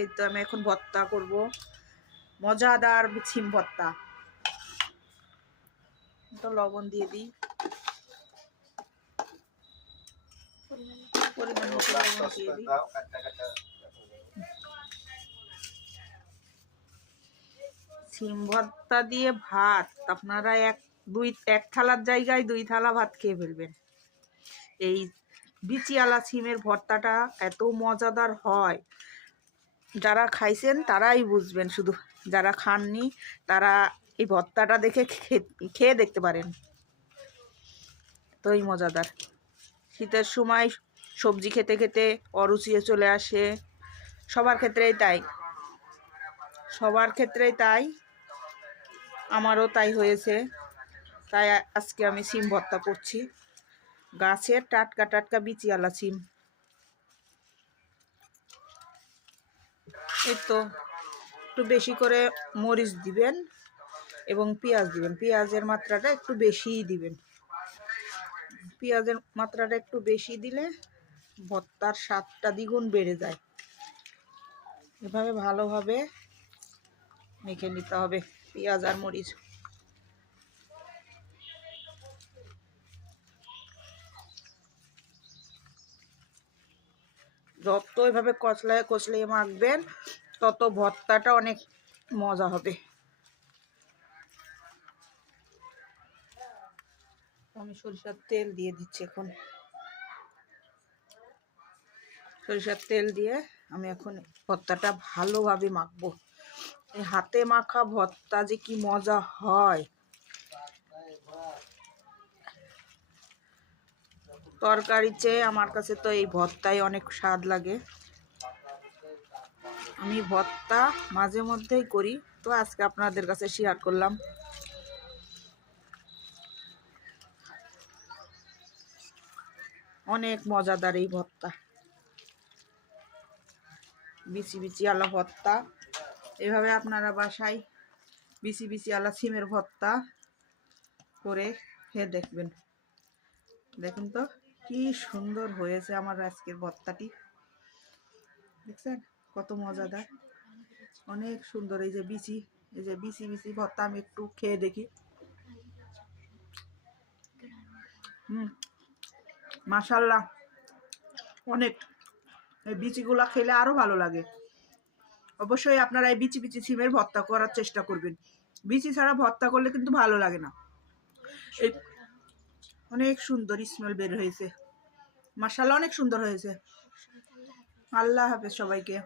এই তো আমি এখন ভর্তা করব, মজাদার সিম ভর্তা। তো লবণ দিয়ে দিই, পরিমাণ মতো লবণ দিয়ে দিই। সিম ভর্তা দিয়ে ভাত আপনারা এক থালার জায়গায় 2 থালা ভাত খেয়ে ফেলবেন। এই বিচিয়ালা সিমের ভর্তাটা এত মজাদার হয়, যারা খাইছেন তারাই বুঝবেন, শুধু যারা খাননি তারা এই ভর্তাটা দেখে খেয়ে দেখতে পারেন। তোই মজাদার। শীতের সময় সবজি খেতে খেতে অরুচিয়ে চলে আসে, সবার ক্ষেত্রেই তাই, সবার ক্ষেত্রেই তাই, আমারও তাই হয়েছে। তাই আজকে আমি সিম ভর্তা করছি, গাছের টাটকা টাটকা বিচিয়ালা সিম। এই তো একটু বেশি করে মরিচ দিবেন এবং পেঁয়াজ দিবেন, পেঁয়াজের মাত্রাটা একটু বেশিই দিবেন। পেঁয়াজের মাত্রাটা একটু বেশি দিলে ভর্তার স্বাদটা দ্বিগুণ বেড়ে যায়। এভাবে ভালোভাবে মেখে নিতে হবে পেঁয়াজ আর মরিচ। যত এভাবে কচলায় কচলিয়ে মাখবেন তত ভর্তাটা অনেক মজা হবে। আমি সরিষার তেল দিয়ে দিচ্ছি এখন। সরিষার তেল দিয়ে আমি এখন ভর্তাটা ভালোভাবে মাখবো। এই হাতে মাখা ভর্তা যে কি মজা হয়, তরকারির চেয়ে আমার কাছে তো এই ভর্তাই অনেক স্বাদ লাগে। আমি ভর্তা মাঝে মধ্যেই করি, তো আজকে আপনাদের কাছে শেয়ার করলাম। অনেক মজাদার এই ভর্তা, বিচি বিচি আলা ভর্তা। এভাবে আপনারা বাসায় বিচি বিচি আলা সিমের ভর্তা করে খেয়ে দেখবেন। দেখুন তো কি সুন্দর হয়েছে আমার আজকের ভর্তাটি, দেখছেন কত মজাদার, অনেক সুন্দর। এই যে বিচি বিচি ভর্তা আমি একটু খেয়ে দেখি। মাশাআল্লাহ, অনেক। এই বিচিগুলা খেলে আরো ভালো লাগে। অবশ্যই আপনারা এই বিচি বিচি সিমের ভর্তা করার চেষ্টা করবেন। বিচি ছাড়া ভর্তা করলে কিন্তু ভালো লাগে না। এই অনেক সুন্দর স্মেল বের হয়েছে, মাশাআল্লাহ অনেক সুন্দর হয়েছে। আল্লাহ হাফেজ সবাইকে।